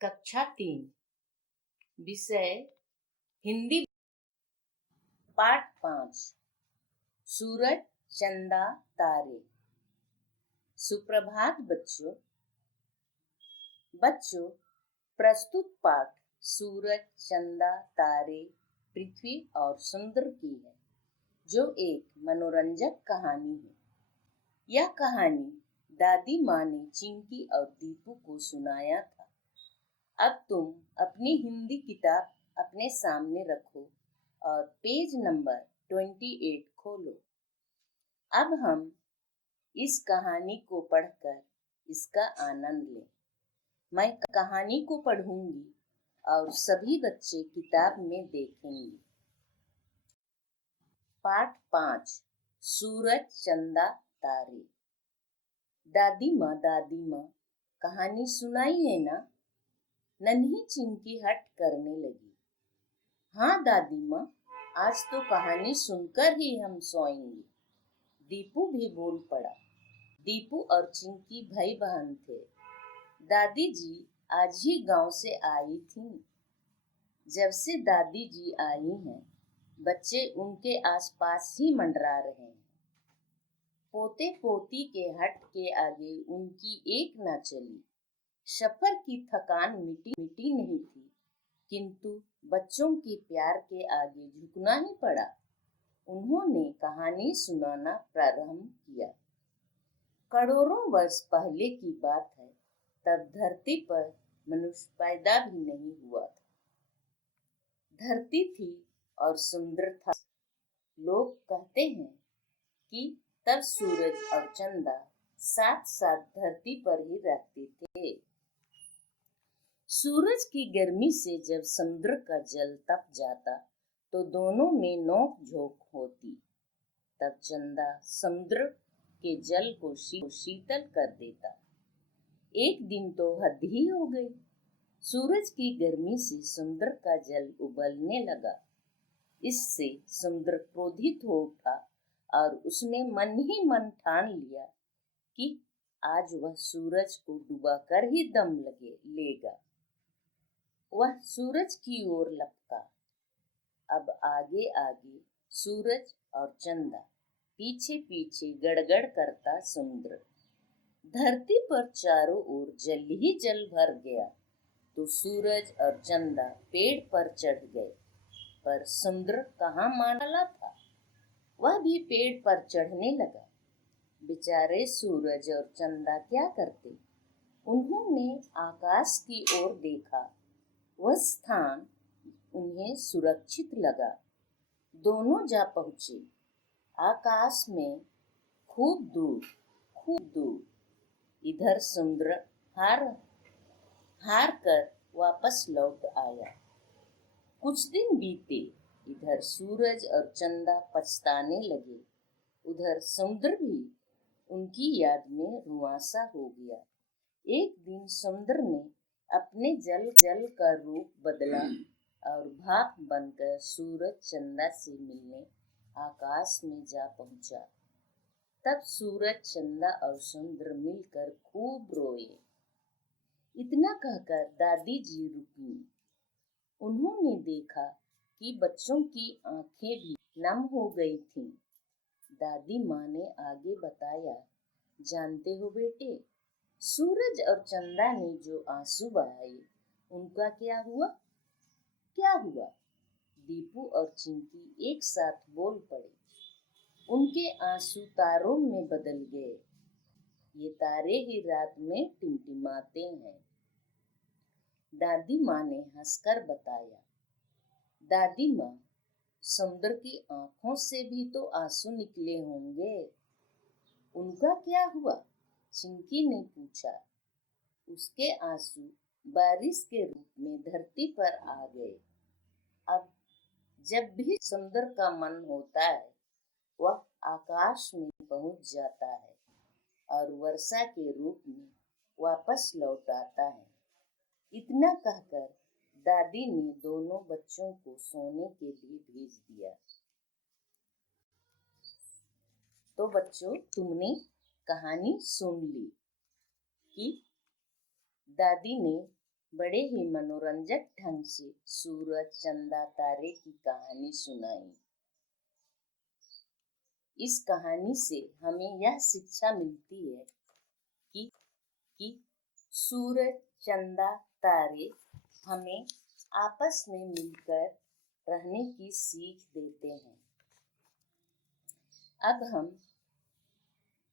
कक्षा 3 विषय हिंदी पाठ 5 सूरज चंदा तारे। सुप्रभात बच्चों। प्रस्तुत पाठ सूरज चंदा तारे पृथ्वी और समुद्र की है, जो एक मनोरंजक कहानी है। यह कहानी दादी माँ ने चिंकी और दीपू को सुनाया था। अब तुम अपनी हिंदी किताब अपने सामने रखो और पेज नंबर 28 खोलो। अब हम इस कहानी को पढ़कर इसका आनंद लें। मैं कहानी को पढ़ूंगी और सभी बच्चे किताब में देखेंगे। पाठ 5 सूरज चंदा तारे। दादी माँ कहानी सुनाई है ना? नन्ही चिंकी हट करने लगी। हाँ दादी माँ, आज तो कहानी सुनकर ही हम सोएंगे। दीपू भी बोल पड़ा। दीपू और चिंकी भाई बहन थे। दादी जी आज ही गांव से आई थीं। जब से दादी जी आई हैं, बच्चे उनके आसपास ही मंडरा रहे हैं। पोते पोती के हट के आगे उनकी एक न चली। सफर की थकान मिटी नहीं थी, किंतु बच्चों के प्यार के आगे झुकना ही पड़ा। उन्होंने कहानी सुनाना प्रारंभ किया। करोड़ों वर्ष पहले की बात है। तब धरती पर मनुष्य पैदा भी नहीं हुआ था। धरती थी और समुद्र था। लोग कहते हैं कि तब सूरज और चंदा साथ साथ धरती पर ही रहते थे। सूरज की गर्मी से जब समुद्र का जल तप जाता तो दोनों में नोक झोंक होती। तब चंदा समुद्र के जल को शीतल कर देता। एक दिन तो हद ही हो गई। सूरज की गर्मी से समुद्र का जल उबलने लगा। इससे समुद्र क्रोधित हो उठा और उसने मन ही मन ठान लिया कि आज वह सूरज को डुबाकर ही दम लेगा। वह सूरज की ओर लपका। अब आगे आगे सूरज और चंदा, पीछे पीछे गड़गड़ करता समुद्र। धरती पर चारों ओर जल ही जल भर गया तो सूरज और चंदा पेड़ पर चढ़ गए। पर समुद्र कहाँ मान वाला था। वह भी पेड़ पर चढ़ने लगा। बेचारे सूरज और चंदा क्या करते। उन्होंने आकाश की ओर देखा। वह स्थान उन्हें सुरक्षित लगा। दोनों जा पहुंचे। आकाश में खूब दूर इधर समुद्र हार कर वापस लौट आया। कुछ दिन बीते। इधर सूरज और चंदा पछताने लगे, उधर समुद्र भी उनकी याद में रुआंसा हो गया। एक दिन समुद्र ने अपने जल का रूप बदला और भाप बनकर सूरज चंदा से मिलने आकाश में जा पहुंचा। तब सूरज चंदा और समुद्र मिलकर खूब रोए। इतना कहकर दादी जी रुकी। उन्होंने देखा कि बच्चों की आंखें भी नम हो गई थीं। दादी माँ ने आगे बताया, जानते हो बेटे, सूरज और चंदा ने जो आंसू बहाए उनका क्या हुआ? क्या हुआ? दीपू और चिंकी एक साथ बोल पड़े। उनके आंसू तारों में बदल गए। ये तारे ही रात में टिमटिमाते हैं। दादी माँ ने हंसकर बताया। दादी माँ, समुद्र की आंखों से भी तो आंसू निकले होंगे, उनका क्या हुआ? चिंकी ने पूछा। उसके आंसू बारिश के रूप में धरती पर आ गए। अब जब भी समुद्र का मन होता है, वह आकाश में पहुंच जाता है और वर्षा के रूप में वापस लौट आता है। इतना कहकर दादी ने दोनों बच्चों को सोने के लिए भेज दिया। तो बच्चों, तुमने कहानी सुन ली कि दादी ने बड़े ही मनोरंजक ढंग से सूरज, चंदा, तारे की कहानी सुनाई। इस कहानी से हमें यह शिक्षा मिलती है कि सूरज, चंदा, तारे हमें आपस में मिलकर रहने की सीख देते हैं। अब हम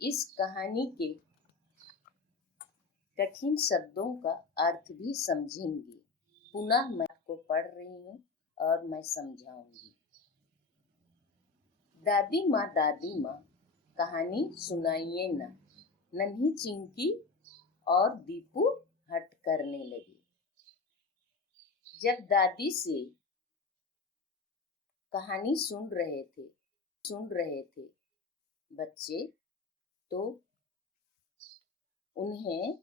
इस कहानी के कठिन शब्दों का अर्थ भी समझेंगे। पुनः मैं आपको पढ़ रही हूँ और मैं समझाऊंगी। दादी माँ कहानी सुनाइए ना। नन्ही चिंकी और दीपू हट करने लगे। जब दादी से कहानी सुन रहे थे बच्चे, तो उन्हें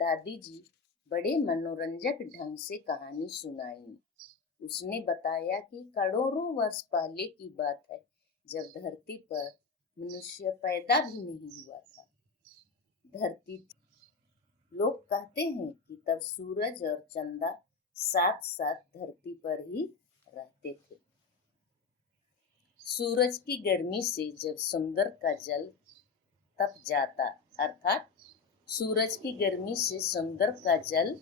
दादी जी बड़े मनोरंजक ढंग से कहानी सुनाई। उसने बताया कि करोड़ों वर्ष पहले की बात है, जब धरती पर मनुष्य पैदा भी नहीं हुआ था। धरती लोग कहते हैं कि तब सूरज और चंदा साथ साथ धरती पर ही रहते थे। सूरज की गर्मी से जब समुद्र का जल तप जाता, अर्थात सूरज की गर्मी से समुद्र का जल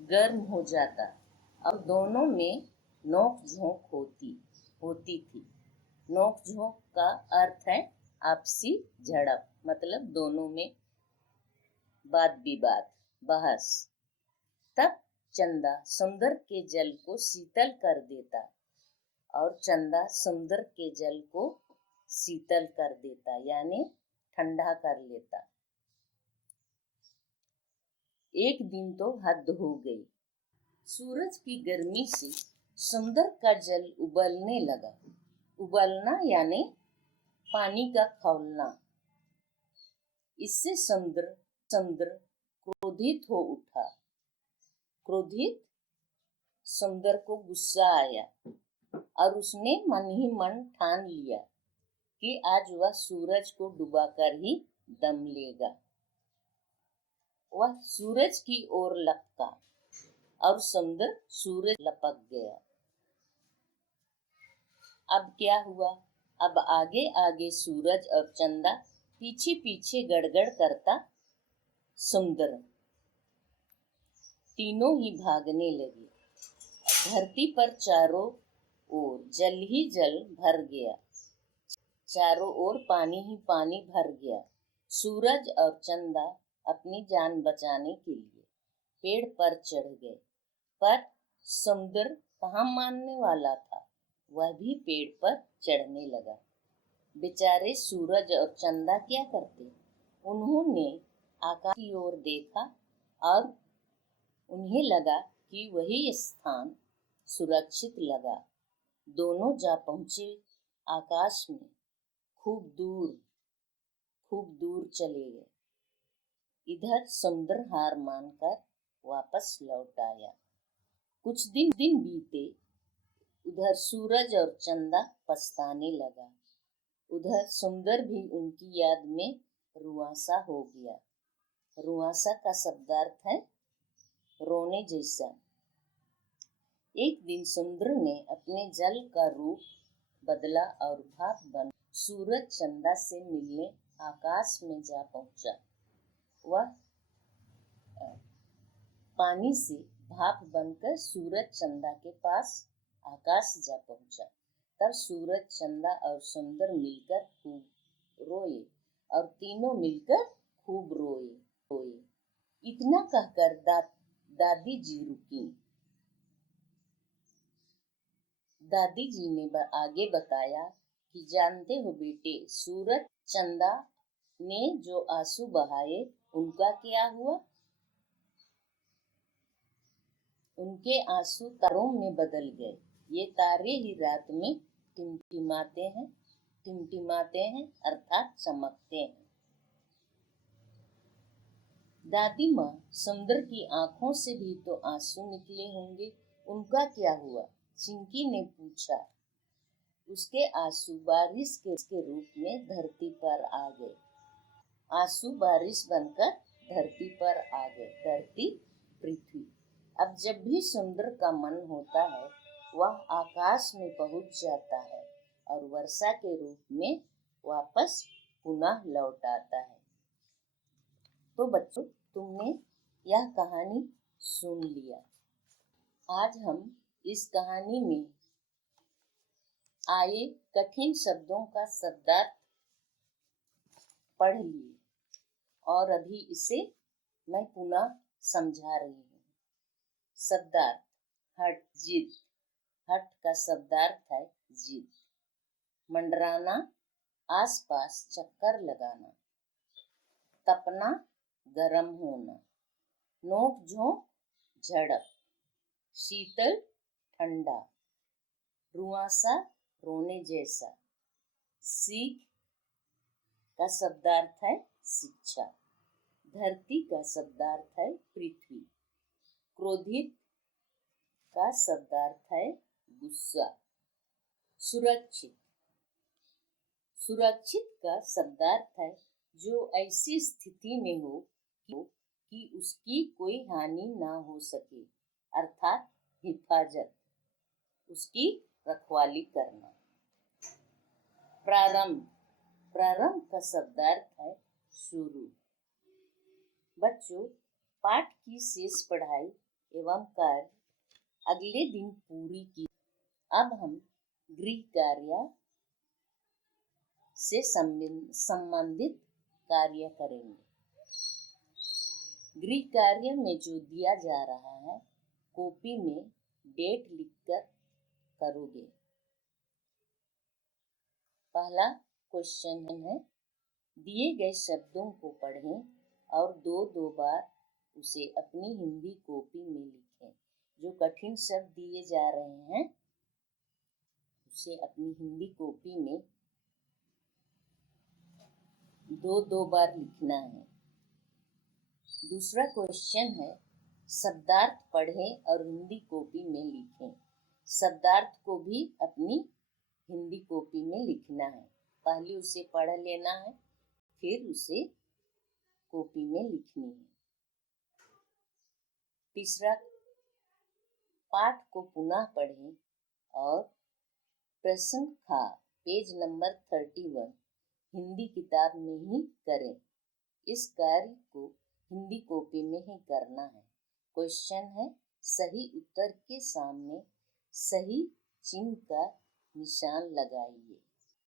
गर्म हो जाता और दोनों में नोक झोंक होती थी। नोक झोंक का अर्थ है आपसी झड़प, मतलब दोनों में वाद विवाद, बहस। तब चंदा समुद्र के जल को शीतल कर देता और चंदा समुद्र के जल को शीतल कर देता, यानी ठंडा कर लेता। एक दिन तो हद हो गई। सूरज की गर्मी से समुद्र का जल उबलने लगा। उबलना यानी पानी का खौलना। इससे समुद्र क्रोधित हो उठा। क्रोधित समुद्र को गुस्सा आया और उसने मन ही मन ठान लिया कि आज वह सूरज को डुबाकर ही दम लेगा। वह सूरज की ओर लपका और समुद्र सूरज लपक गया। अब क्या हुआ? अब आगे आगे सूरज और चंदा पीछे पीछे गड़गड़ करता समुद्र। तीनों ही भागने लगे। धरती पर चारों ओर जल ही जल भर गया। चारों ओर पानी ही पानी भर गया। सूरज और चंदा अपनी जान बचाने के लिए पेड़ पर चढ़ गए, पर समुद्र कहाँ मानने वाला था। वह भी पेड़ पर चढ़ने लगा। बेचारे सूरज और चंदा क्या करते? उन्होंने आकाश की ओर देखा और उन्हें लगा कि वही स्थान सुरक्षित लगा। दोनों जा पहुंचे आकाश में। खूब दूर चले गए। इधर समुद्र हार मानकर वापस लौट आया। कुछ दिन बीते। उधर सूरज और चंदा पछताने लगा। उधर समुद्र भी उनकी याद में रुआंसा हो गया। रुआंसा का शब्दार्थ है रोने जैसा। एक दिन समुद्र ने अपने जल का रूप बदला और भाप बन सूरज चंदा से मिलने आकाश में जा पहुंचा। वह पानी से भाप बनकर सूरज चंदा के पास आकाश जा पहुंचा। तब सूरज, चंदा और समुद्र मिलकर खूब रोए और तीनों मिलकर खूब रोए। इतना कहकर दादी जी रुकी। दादी जी ने आगे बताया कि जानते हो बेटे, सूरज चंदा ने जो आंसू बहाए उनका क्या हुआ? उनके आंसू तारों में बदल गए। ये तारे ही रात में टिमटिमाते हैं अर्थात चमकते हैं। दादी माँ, समुद्र की आंखों से भी तो आंसू निकले होंगे, उनका क्या हुआ? चिंकी ने पूछा। उसके आंसू बारिश के रूप में धरती पर आ गए। आंसू बारिश बनकर धरती पर आ गए। धरती, पृथ्वी। अब जब भी समुद्र का मन होता है वह आकाश में पहुंच जाता है और वर्षा के रूप में वापस पुनः लौट आता है। तो बच्चों, तुमने यह कहानी सुन लिया। आज हम इस कहानी में आए कठिन शब्दों का शब्दार्थ पढ़ लिए और अभी इसे मैं पुनः समझा रही हूँ। शब्दार्थ: हठ, जिद। हठ का शब्दार्थ है जिद। मंडराना, आसपास चक्कर लगाना। तपना, गरम होना। नोक झोंक, झड़प। शीतल, ठंडा। रुआंसा, रोने जैसा। सीख का शब्दार्थ है शिक्षा। धरती का शब्दार्थ है पृथ्वी। क्रोधित का शब्दार्थ है गुस्सा। सुरक्षित। सुरक्षित का शब्दार्थ है जो ऐसी स्थिति में हो कि उसकी कोई हानि ना हो सके, अर्थात हिफाजत, उसकी रखवाली करना। प्रारंभ। प्रारंभ का शब्दार्थ है शुरू। बच्चों, पाठ की शेष पढ़ाई एवं कार्य अगले दिन पूरी की। अब हम गृह कार्य से संबंधित कार्य करेंगे। गृह कार्य में जो दिया जा रहा है कॉपी में डेट लिखकर करोगे। पहला क्वेश्चन है, दिए गए शब्दों को पढ़ें और दो बार उसे अपनी हिंदी कॉपी में लिखें। जो कठिन शब्द दिए जा रहे हैं उसे अपनी हिंदी कॉपी में दो बार लिखना है। दूसरा क्वेश्चन है, शब्दार्थ पढ़ें और हिंदी कॉपी में लिखें। शब्दार्थ को भी अपनी हिंदी कॉपी में लिखना है। पहले उसे पढ़ लेना है, फिर उसे कॉपी में लिखनी है। तीसरा, पाठ को पुनः पढ़ें और प्रश्न खा पेज नंबर 31 हिंदी किताब में ही करें। इस कार्य को हिंदी कॉपी में ही करना है। क्वेश्चन है, सही उत्तर के सामने सही चिन्ह का निशान लगाइए।